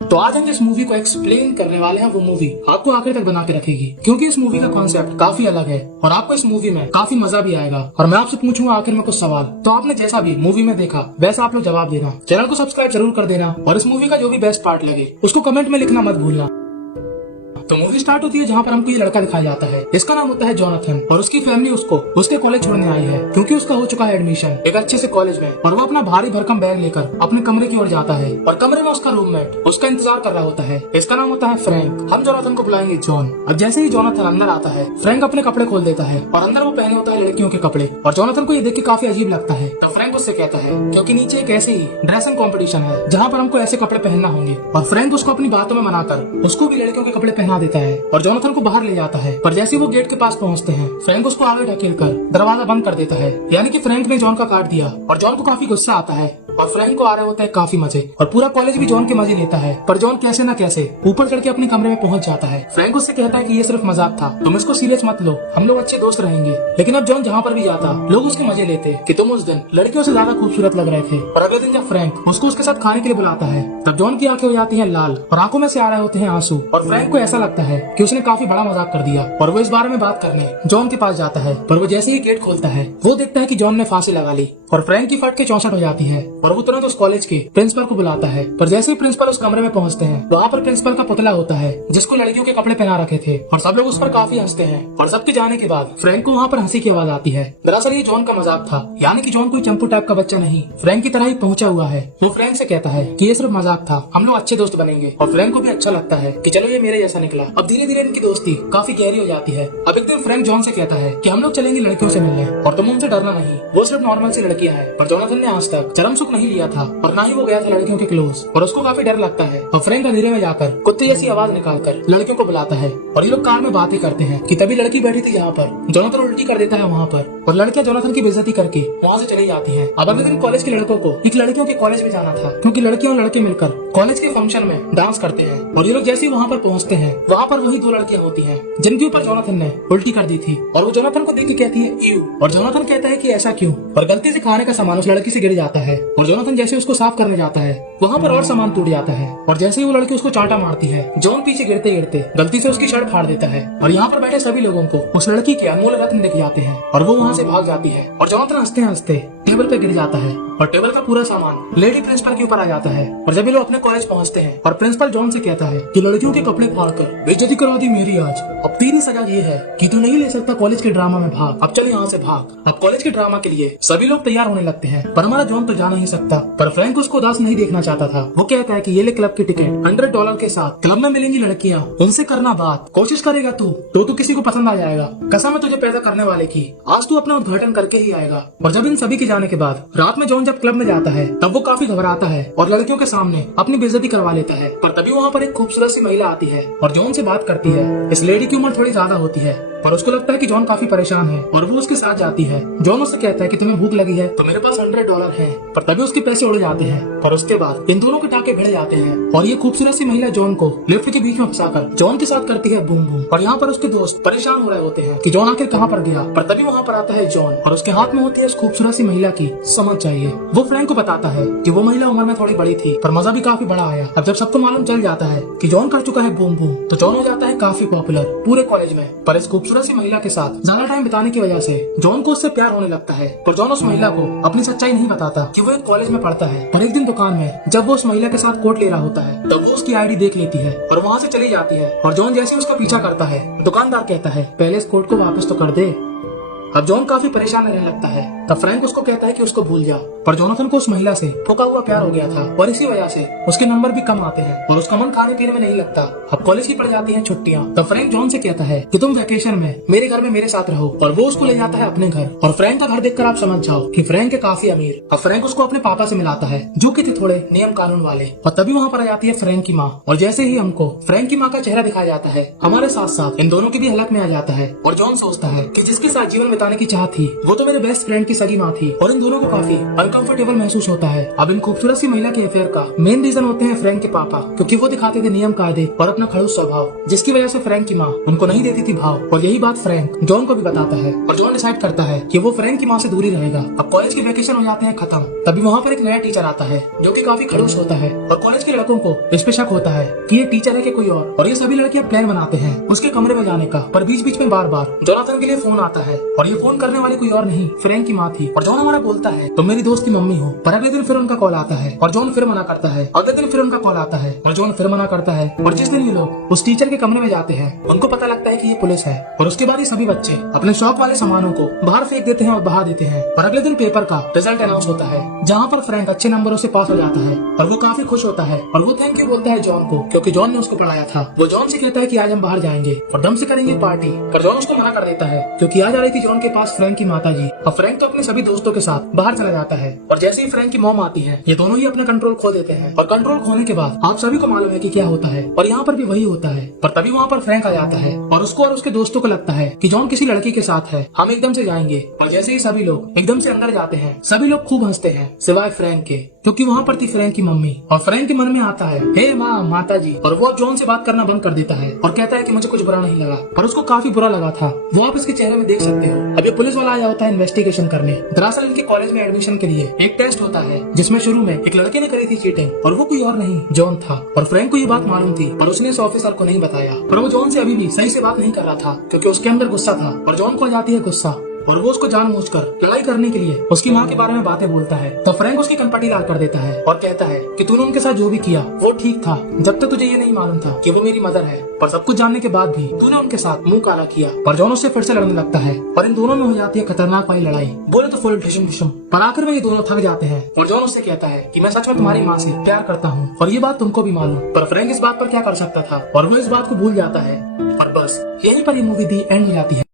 तो आज हम जिस मूवी को एक्सप्लेन करने वाले हैं वो मूवी आपको आखिर तक बना के रखेगी, क्योंकि इस मूवी का कॉन्सेप्ट काफी अलग है और आपको इस मूवी में काफी मजा भी आएगा। और मैं आपसे पूछूंगा आखिर में कुछ सवाल, तो आपने जैसा भी मूवी में देखा वैसा आप लोग जवाब देना। चैनल को सब्सक्राइब जरूर कर देना और इस मूवी का जो भी बेस्ट पार्ट लगे उसको कमेंट में लिखना मत भूलना। तो मूवी स्टार्ट होती है जहाँ पर हमको ये लड़का दिखाया जाता है, इसका नाम होता है जोनाथन और उसकी फैमिली उसको उसके कॉलेज छोड़ने आई है, क्योंकि उसका हो चुका है एडमिशन एक अच्छे से कॉलेज में। और वो अपना भारी भरकम बैग लेकर अपने कमरे की ओर जाता है और कमरे में उसका रूममेट उसका इंतजार कर रहा होता है। इसका नाम होता है फ्रैंक। हम जोनाथन को बुलाएंगे जॉन। अब जैसे ही जोनाथन अंदर आता है, फ्रैंक अपने कपड़े खोल देता है और अंदर वो पहने होता है लड़कियों के कपड़े। और जोनाथन को ये देख के काफी अजीब लगता है, तो फ्रैंक उससे कहता है क्योंकि नीचे एक ऐसे ही ड्रेसिंग कॉम्पिटिशन है जहाँ पर हमको ऐसे कपड़े पहनना होंगे। और फ्रैंक उसको अपनी बातों में मनाकर उसको भी लड़कियों के कपड़े पहना देता है और जोनाथन को बाहर ले जाता है। पर जैसे वो गेट के पास पहुंचते हैं, फ्रैंक उसको आगे ढकेलकर दरवाजा बंद कर देता है, यानी कि फ्रैंक ने जॉन का काट दिया। और जॉन को काफी गुस्सा आता है और फ्रैंक को आ रहे होते हैं काफी मजे और पूरा कॉलेज भी जॉन के मजे लेता है। पर जॉन कैसे न कैसे ऊपर चढ़ के अपने कमरे में पहुंच जाता है। फ्रैंक उससे कहता है कि ये सिर्फ मजाक था, तुम इसको सीरियस मत लो, हम लोग अच्छे दोस्त रहेंगे। लेकिन अब जॉन जहाँ पर भी जाता लोग उसके मजे लेते कि तुम उस दिन लड़कियों से ज्यादा खूबसूरत लग रहे थे। और अगले दिन जब फ्रैंक उसको उसके साथ खाने के लिए बुलाता है, तब जॉन की आंखें हो जाती हैं लाल और आंखों में से आ रहे होते हैं आंसू। और फ्रैंक को ऐसा लगता है कि उसने काफी बड़ा मजाक कर दिया और वो इस बारे में बात करने जॉन के पास जाता है। पर वो जैसे ही गेट खोलता है, वो देखता है कि जॉन ने फांसी लगा ली और फ्रैंक की फट के 64 हो जाती है और वो तुरंत उस कॉलेज के प्रिंसिपल को बुलाता है। पर जैसे ही प्रिंसिपल उस कमरे में पहुंचते हैं, वहाँ पर प्रिंसिपल का पुतला होता है जिसको लड़कियों के कपड़े पहना रखे थे और सब लोग उस पर काफी हंसते हैं। और सबके जाने के बाद फ्रैंक को वहाँ पर हंसी की आवाज आती है। दरअसल ये जॉन का मजाक था, यानी कि जॉन कोई चंपू टाइप का बच्चा नहीं, फ्रैंक की तरह ही पहुंचा हुआ है। वो फ्रैंक से कहता है कि ये सिर्फ मजाक था, हम लोग अच्छे दोस्त बनेंगे। और फ्रैंक को भी अच्छा लगता है कि चलो ये मेरे जैसा निकला। अब धीरे धीरे इनकी दोस्ती काफी गहरी हो जाती है। अब एक दिन फ्रैंक जॉन से कहता है कि हम लोग चलेंगे लड़कियों से मिलने और तुम उनसे डरना नहीं, वो सिर्फ नॉर्मल सी लड़कियां हैं। पर जोनाथन ने आज तक चरम सुख नहीं लिया था और ना ही वो गया था लड़कियों के क्लोज, और उसको काफी डर लगता है। और फ्रैंक अंधेरे में जाकर कुत्ते जैसी आवाज निकालकर लड़कियों को बुलाता है और ये लोग कार में बातें करते हैं कि तभी लड़की बैठी थी जहाँ पर जोनाथन उल्टी कर देता है वहाँ पर, और लड़कियां जोनाथन की बेइज्जती करके वहाँ से चली जाती हैं। अब अगले दिन कॉलेज के लड़कों को एक लड़कियों के कॉलेज में जाना था, क्योंकि लड़कियां और लड़के मिलकर कॉलेज के फंक्शन में डांस करते हैं। और ये लोग जैसे ही वहाँ पर पहुँचते हैं, वहाँ पर वही दो लड़कियां होती हैं जिनके ऊपर जोनाथन ने उल्टी कर दी थी। और वो जोनाथन को देख के कहती है यू, और जोनाथन कहता है कि ऐसा क्यों, और गलती से खाने का सामान उस लड़की से गिर जाता है। और जोनाथन जैसे उसको साफ करने जाता है, वहाँ पर और सामान टूट जाता है और जैसे ही वो लड़की उसको चांटा मारती है, जॉन पीछे गिरते गिरते गलती से उसकी शर्ट फाड़ देता है। और यहाँ पर बैठे सभी लोगों को उस लड़की के अनमोल रत्न दिख जाते हैं और वो वहाँ से भाग जाती है। और जोनाथन हंसते हंसते टेबल पे गिर जाता है और टेबल का पूरा सामान लेडी प्रिंसिपल के ऊपर आ जाता है। और जब ये लोग अपने कॉलेज पहुँचते हैं और प्रिंसिपल जॉन से कहता है कि लड़कियों के कपड़े फाड़कर बेइज्जती करवा दी मेरी आज, अब तेरी सजा ये है कि तू नहीं ले सकता कॉलेज के ड्रामा में भाग, अब चल यहाँ से भाग। अब कॉलेज के ड्रामा के लिए सभी लोग तैयार होने लगते हैं, पर हमारा जॉन तो जा नहीं सकता। पर फ्रैंक उसको उदास नहीं देखना चाहता था। वो कहता है कि ये ले क्लब की टिकट, $100 के साथ क्लब में मिलेंगी लड़कियाँ, उनसे करना बात, कोशिश करेगा तू किसी को पसंद आ जाएगा, कसम है तुझे पैदा करने वाले की, आज तू अपना उद्घाटन करके ही आएगा। और जब इन सभी के जाने के बाद रात में जॉन जब क्लब में जाता है, तब वो काफी घबराता है और लड़कियों के सामने अपनी बेइज्जती करवा लेता है। पर तभी वहाँ पर एक खूबसूरत सी महिला आती है और जॉन से बात करती है। इस लेडी की उम्र थोड़ी ज्यादा होती है और उसको लगता है कि जॉन काफी परेशान है और वो उसके साथ जाती है। जॉन उससे कहता है कि तुम्हें भूख लगी है तो मेरे पास $100 है, पर तभी उसके पैसे उड़ जाते हैं। और उसके बाद इन दोनों के टाके भिड़ जाते हैं और ये खूबसूरत सी महिला जॉन को लिफ्ट के बीच में फंसाकर जॉन के साथ करती है बूम बूम। और यहाँ पर उसके दोस्त परेशान हो रहे होते हैं कि जॉन आखिर कहाँ पर गया। पर तभी वहाँ पर आता है जॉन और उसके हाथ में होती है उस खूबसूरत सी महिला की समझ चाहिए। वो फ्रैंक को बताता है कि वो महिला उम्र में थोड़ी बड़ी थी, पर मजा भी काफी बड़ा आया। अब जब सबको मालूम चल जाता है कि जॉन कर चुका है बूम बूम, तो जॉन हो जाता है काफी पॉपुलर पूरे कॉलेज में। पर इस खूबसूरत सी महिला के साथ ज्यादा टाइम बिताने की वजह से जॉन को उससे प्यार होने लगता है। पर जॉन उस महिला को अपनी सच्चाई नहीं बताता कि वो एक कॉलेज में पढ़ता है। पर एक दिन दुकान में जब वो उस महिला के साथ कोट ले रहा होता है, तब वो उसकी आईडी देख लेती है और वहाँ से चली जाती है। और जॉन जैसे उसका पीछा करता है, दुकानदार कहता है पहले इस कोट को वापस तो कर दे। अब जॉन काफी परेशान रहने लगता है, तब फ्रैंक उसको कहता है कि उसको भूल जा। पर जोनाथन को उस महिला से ठोका हुआ प्यार हो गया था और इसी वजह से उसके नंबर भी कम आते हैं और उसका मन खाने पीने में नहीं लगता। अब कॉलेज की पड़ जाती हैं छुट्टियां, तब फ्रैंक जॉन से कहता है कि तुम वैकेशन में मेरे घर में मेरे साथ रहो, और वो उसको ले जाता है अपने घर। और फ्रैंक का घर देखकर आप समझ जाओ कि फ्रैंक है काफी अमीर। अब फ्रैंक उसको अपने पापा से मिलाता है जो कि थे थोड़े नियम कानून वाले। और तभी वहाँ पर आ जाती है फ्रैंक की माँ, और जैसे ही हमको फ्रैंक की माँ का चेहरा दिखाया जाता है, हमारे साथ साथ इन दोनों की भी हलक में आ जाता है। और जॉन सोचता है कि जिसके साथ जीवन बिताने की चाह थी वो तो मेरे बेस्ट फ्रेंड की सगी माँ थी और इन दोनों को काफी अनकंफर्टेबल महसूस होता है। अब इन खूबसूरत सी महिला के अफेयर का मेन रीजन होते हैं फ्रैंक के पापा, क्योंकि वो दिखाते थे नियम कायदे और अपना खड़ूस स्वभाव, जिसकी वजह से फ्रैंक की माँ उनको नहीं देती थी भाव। और यही बात फ्रैंक जॉन को भी बताता है और जॉन डिसाइड करता है कि वो फ्रैंक की माँ से दूरी रहेगा। अब कॉलेज के वेकेशन हो जाते हैं खत्म, तभी वहाँ पर एक नया टीचर आता है जो कि काफी खड़ूस होता है और कॉलेज के लड़कों को इस पे शक होता है कि ये टीचर है कि कोई और ये सभी लड़के प्लान बनाते हैं उसके कमरे में जाने का। पर बीच बीच में बार बार जोनाथन के लिए फोन आता है और ये फोन करने वाली कोई और नहीं फ्रैंक की माँ थी। और जॉन हमारा बोलता है तुम मेरी दोस्त की मम्मी हो। पर अगले दिन फिर उनका कॉल आता है और जॉन फिर मना करता है। अगले दिन फिर उनका कॉल आता है और जॉन फिर मना करता है। और जिस दिन ये लोग उस टीचर के कमरे में जाते हैं उनको पता लगता है कि ये पुलिस है। और उसके बाद ये सभी बच्चे अपने शौक वाले सामानों को बाहर फेंक देते हैं और बहा देते हैं। और अगले दिन पेपर का रिजल्ट अनाउंस होता है जहाँ पर फ्रैंक अच्छे नंबरों से पास हो जाता है और वो काफी खुश होता है और वो थैंक यू बोलता है जॉन को, क्योंकि जॉन ने उसको पढ़ाया था। वो जॉन से कहता है कि आज हम बाहर जाएंगे और दम से करेंगे पार्टी, पर जॉन उसको मना कर देता है क्योंकि आज आ रही थी जॉन के पास फ्रैंक की माता जी। और फ्रैंक तो अपने सभी दोस्तों के साथ बाहर चला जाता है और जैसे ही फ्रैंक की मॉम आती है ये दोनों ही अपना कंट्रोल खो देते हैं। और कंट्रोल खोने के बाद आप सभी को मालूम है कि क्या होता है और यहाँ पर भी वही होता है। पर तभी वहाँ पर फ्रैंक आ जाता है और उसको और उसके दोस्तों को लगता है कि जॉन किसी लड़की के साथ है, हम एकदम से जाएंगे। और जैसे ही सभी लोग एकदम से अंदर जाते हैं सभी लोग खूब हंसते हैं सिवाय फ्रैंक के, क्योंकि वहाँ पर थी फ्रैंक की मम्मी। और फ्रैंक के मन में आता है हे माँ माता जी, और वो अब जॉन से बात करना बंद कर देता है और कहता है कि मुझे कुछ बुरा नहीं लगा, पर उसको काफी बुरा लगा था। वो आप इसके चेहरे में देख सकते हो। अब ये पुलिस वाला आया होता है इन्वेस्टिगेशन करने। दरअसल इनके कॉलेज में एडमिशन के लिए एक टेस्ट होता है जिसमें शुरू में एक लड़के ने करी थी चीटिंग और वो कोई और नहीं जॉन था। और फ्रैंक को ये बात मालूम थी पर उसने इस ऑफिसर को नहीं बताया। पर वो जॉन से अभी भी सही से बात नहीं कर रहा था क्योंकि उसके अंदर गुस्सा था और जॉन को आ जाती है गुस्सा और वो उसको जानबूझकर लड़ाई करने के लिए उसकी माँ के बारे में बातें बोलता है। तो फ्रैंक उसकी कनपटी लाल कर देता है और कहता है कि तूने उनके साथ जो भी किया वो ठीक था जब तक तुझे ये नहीं मालूम था कि वो मेरी मदर है। पर सब कुछ जानने के बाद भी तूने उनके साथ मुंह काला किया। पर जॉन उससे फिर से लड़ने लगता है और इन दोनों में हो जाती है खतरनाक वाली लड़ाई, बोले तो फुल ढिशुम ढिशुम। पर आखिर में ये दोनों थक जाते हैं और जॉन उससे कहता है कि मैं सच में तुम्हारी माँ से प्यार करता हूँ और ये बात तुमको भी मालूम। पर फ्रैंक इस बात पर क्या कर सकता था और वो इस बात को भूल जाता है। और बस यहीं पर ये मूवी दी एंड हो जाती है।